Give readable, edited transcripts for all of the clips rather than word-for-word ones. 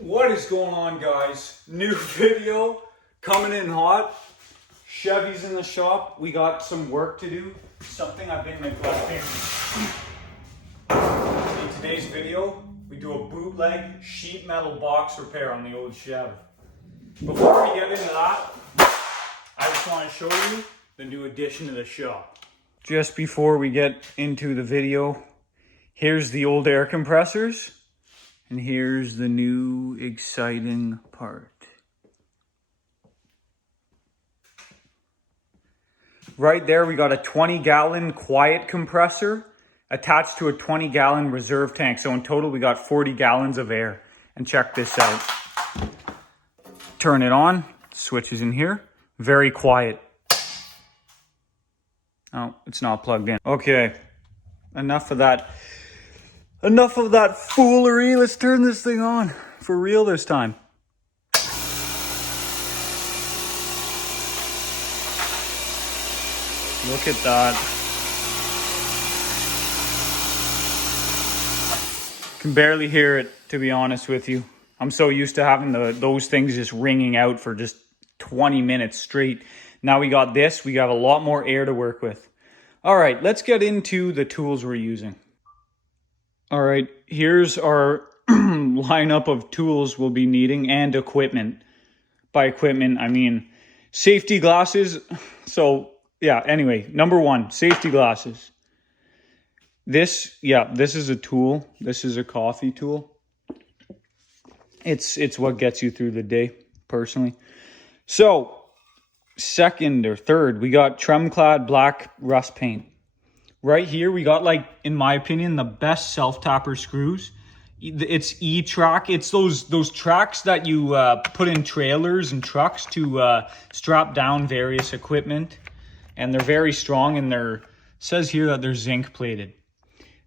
What is going on, guys? New video coming in hot. Chevy's in the shop. We got some work to do, something I've been neglecting. In today's video, we do a bootleg sheet metal box repair on the old Chevy. Before we get into that, I just want to show you the new addition to the shop. Just before we get into the video, here's the old air compressors. And here's the new exciting part. Right there, we got a 20-gallon quiet compressor attached to a 20-gallon reserve tank. So in total, we got 40 gallons of air. And check this out. Turn it on, switch is in here. Very quiet. Oh, it's not plugged in. Okay, enough of that. Enough of that foolery. Let's turn this thing on for real this time. Look at that. Can barely hear it, to be honest with you. I'm so used to having those things just ringing out for just 20 minutes straight. Now we got this. We got a lot more air to work with. All right, let's get into the tools we're using. All right, here's our lineup of tools we'll be needing and equipment. By equipment, I mean safety glasses. So yeah, anyway, number one, safety glasses. This is a tool. This is a coffee tool. It's what gets you through the day, personally. So second or third, we got Tremclad black rust paint. Right here, we got, like, in my opinion, the best self-tapper screws. It's E-track. It's those tracks that you put in trailers and trucks to strap down various equipment. And they're very strong, and says here that they're zinc plated.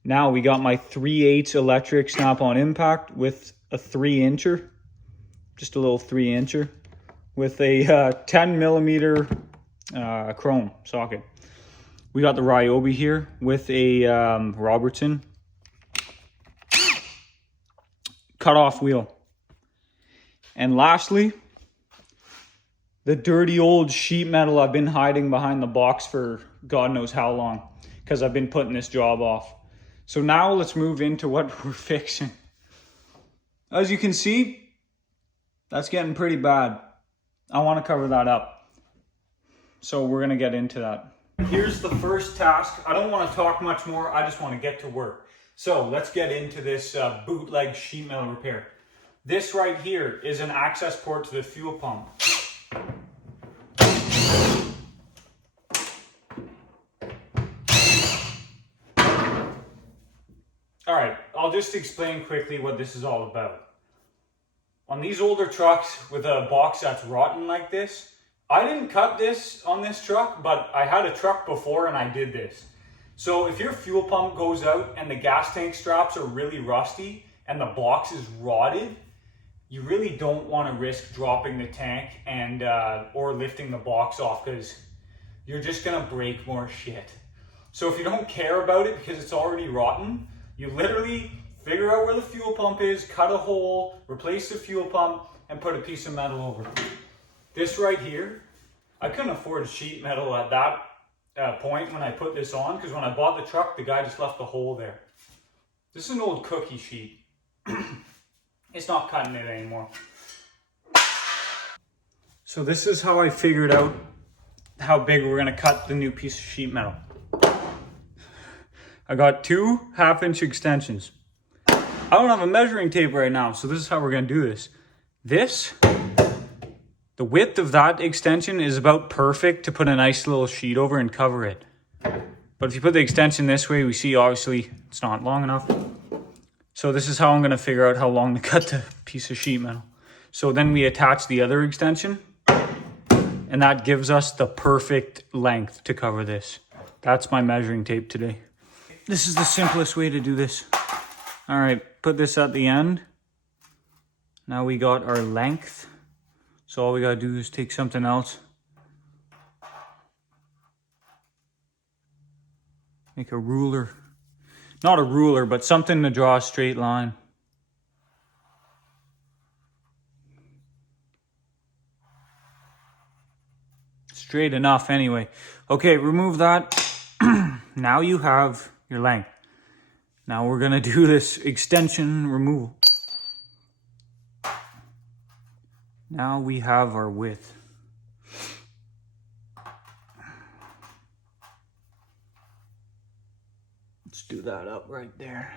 Now we got my 3/8 electric snap-on impact with a 3-incher. Just a little 3-incher. With a 10 millimeter chrome socket. We got the Ryobi here with a Robertson cut-off wheel. And lastly, the dirty old sheet metal I've been hiding behind the box for God knows how long, because I've been putting this job off. So now let's move into what we're fixing. As you can see, that's getting pretty bad. I want to cover that up. So we're going to get into that. Here's the first task. I don't want to talk much more. I just want to get to work. So let's get into this bootleg sheet metal repair. This right here is an access port to the fuel pump. All right, I'll just explain quickly what this is all about. On these older trucks with a box that's rotten like this, I didn't cut this on this truck, but I had a truck before and I did this. So if your fuel pump goes out and the gas tank straps are really rusty and the box is rotted, you really don't want to risk dropping the tank and or lifting the box off, because you're just going to break more shit. So if you don't care about it because it's already rotten, you literally figure out where the fuel pump is, cut a hole, replace the fuel pump, and put a piece of metal over it. This right here, I couldn't afford sheet metal at that point when I put this on, because when I bought the truck, the guy just left the hole there. This is an old cookie sheet. It's not cutting it anymore. So this is how I figured out how big we're gonna cut the new piece of sheet metal. I got 2 half-inch extensions. I don't have a measuring tape right now, so this is how we're gonna do this. The width of that extension is about perfect to put a nice little sheet over and cover it. But if you put the extension this way, we see obviously it's not long enough. So this is how I'm going to figure out how long to cut the piece of sheet metal. So then we attach the other extension, and that gives us the perfect length to cover this. That's my measuring tape today. This is the simplest way to do this. All right, put this at the end. Now we got our length. So all we gotta do is take something else. Make a ruler. Not a ruler, but something to draw a straight line. straight enough anyway. Okay, remove that. Now you have your length. Now we're gonna do this extension removal. Now we have our width. Let's do that up right there.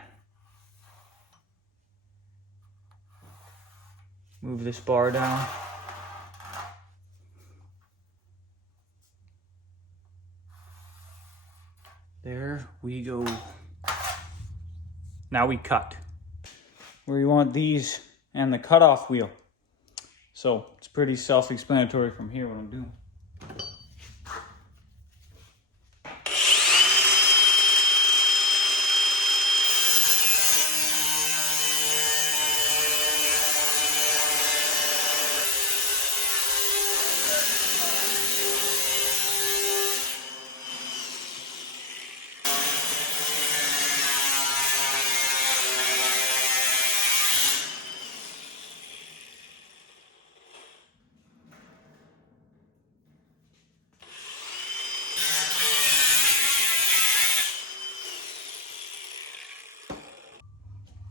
Move this bar down. There we go. Now we cut. Where you want these and the cutoff wheel. So it's pretty self-explanatory from here what I'm doing.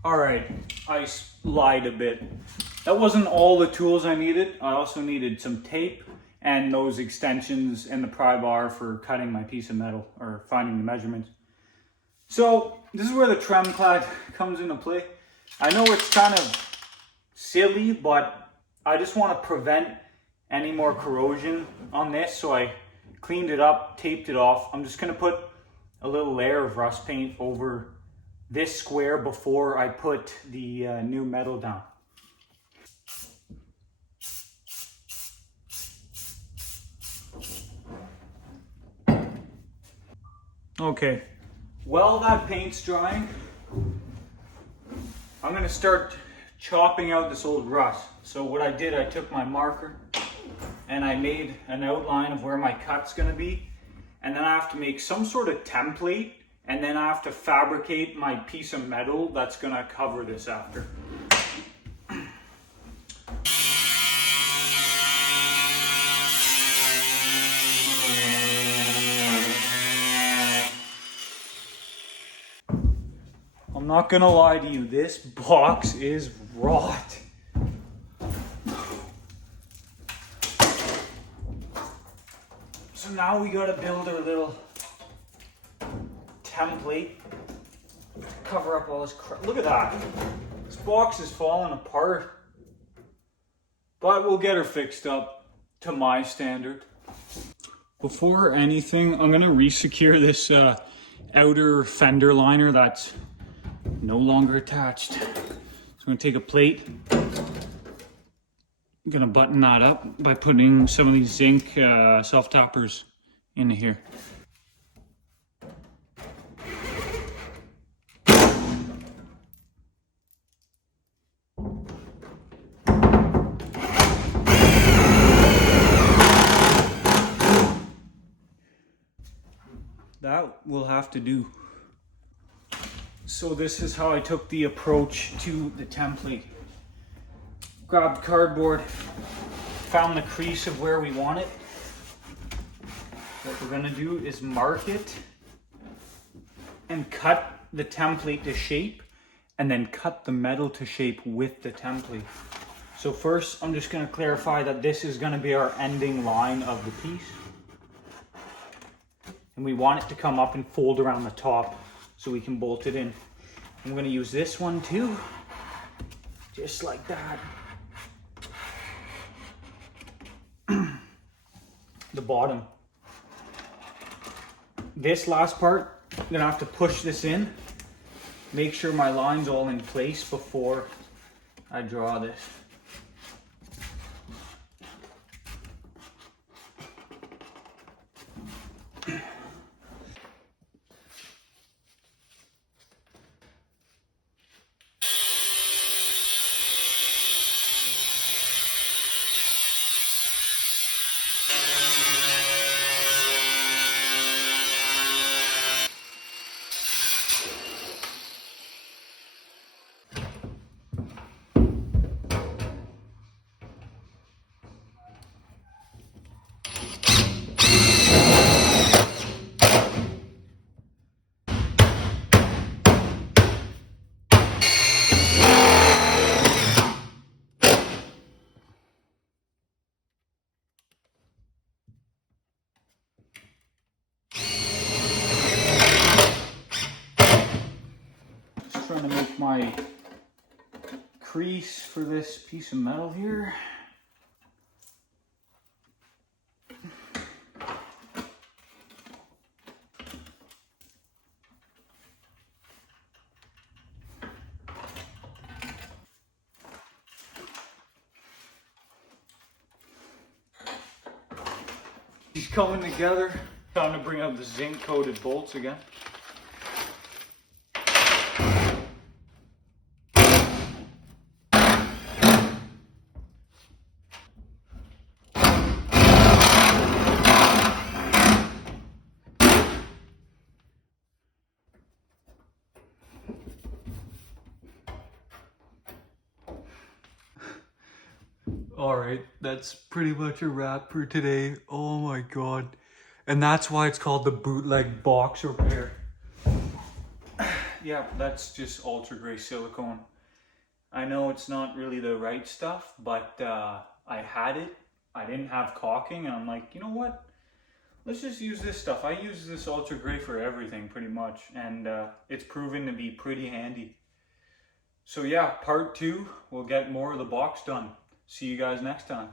All right, I lied a bit. That wasn't all the tools I needed. I also needed some tape and those extensions and the pry bar for cutting my piece of metal or finding the measurements. So this is where the trem clad comes into play. I know it's kind of silly, but I just want to prevent any more corrosion on this. So I cleaned it up, taped it off. I'm just gonna put a little layer of rust paint over this square before I put the new metal down. Okay, while that paint's drying, I'm gonna start chopping out this old rust. So what I did, I took my marker and I made an outline of where my cut's gonna be. And then I have to make some sort of template, and then I have to fabricate my piece of metal that's gonna cover this after. I'm not gonna lie to you, this box is rot. So now we gotta build our little template to cover up all this crap. Look at that. This box is falling apart. But we'll get her fixed up to my standard. Before anything, I'm gonna re-secure this outer fender liner that's no longer attached. So I'm gonna take a plate. I'm gonna button that up by putting some of these zinc self-tappers into here. That will have to do. So this is how I took the approach to the template. Grabbed cardboard, found the crease of where we want it. What we're gonna do is mark it and cut the template to shape, and then cut the metal to shape with the template. So first, I'm just gonna clarify that this is gonna be our ending line of the piece. And we want it to come up and fold around the top so we can bolt it in. I'm gonna use this one too, just like that. The bottom. This last part, I'm gonna have to push this in, make sure my line's all in place before I draw this. my crease for this piece of metal here. He's coming together. Time to bring out the zinc coated bolts again. Alright, that's pretty much a wrap for today. Oh my god. And that's why it's called the Bootleg Box Repair. Yeah, that's just ultra gray silicone. I know it's not really the right stuff, but I had it. I didn't have caulking, and I'm like, you know what? Let's just use this stuff. I use this ultra gray for everything pretty much, and it's proven to be pretty handy. So yeah, part 2, we'll get more of the box done. See you guys next time.